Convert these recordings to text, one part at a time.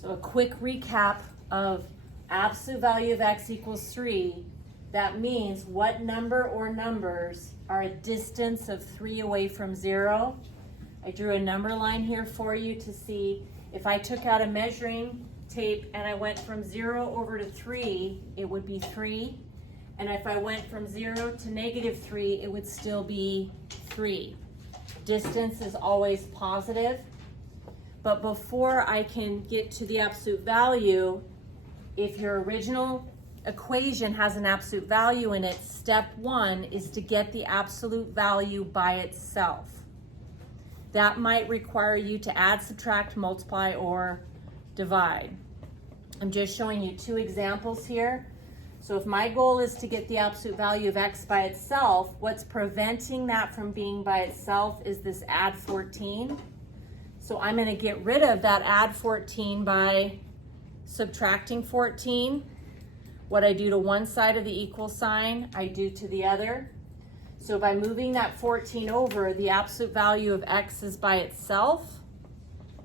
So a quick recap of absolute value of x equals 3. That means what number or numbers are a distance of 3 away from 0. I drew a number line here for you to see if I took out a measuring tape and I went from 0 over to 3, it would be 3. And if I went from 0 to -3, it would still be 3. Distance is always positive. But before I can get to the absolute value, if your original equation has an absolute value in it, step 1 is to get the absolute value by itself. That might require you to add, subtract, multiply, or divide. I'm just showing you 2 examples here. So if my goal is to get the absolute value of x by itself, what's preventing that from being by itself is this add 14. So I'm going to get rid of that add 14 by subtracting 14. What I do to one side of the equal sign, I do to the other. So by moving that 14 over, the absolute value of x is by itself,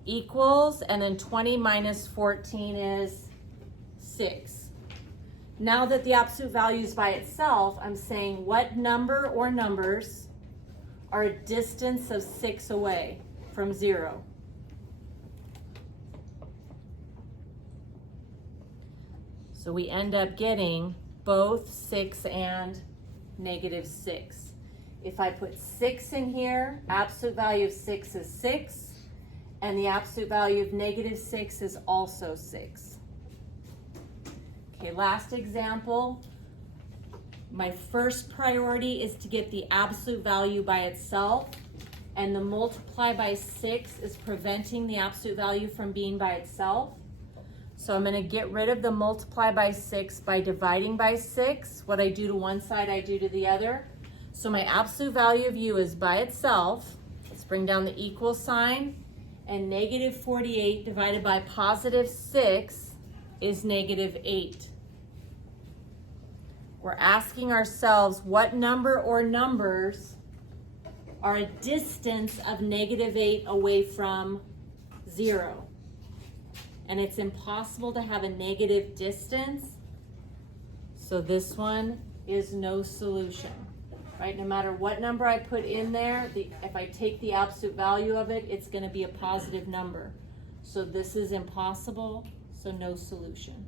equals, and then 20 minus 14 is 6. Now that the absolute value is by itself, I'm saying what number or numbers are a distance of 6 away from 0. So we end up getting both 6 and -6. If I put 6 in here, absolute value of 6 is 6, and the absolute value of -6 is also 6. Okay, last example. My first priority is to get the absolute value by itself, and the multiply by 6 is preventing the absolute value from being by itself. So I'm going to get rid of the multiply by 6 by dividing by 6. What I do to one side, I do to the other. So my absolute value of u is by itself. Let's bring down the equal sign. And -48 divided by +6 is -8. We're asking ourselves what number or numbers are a distance of -8 away from 0. And it's impossible to have a negative distance, so this one is no solution, right? No matter what number I put in there, if I take the absolute value of it, it's going to be a positive number. So this is impossible, so no solution.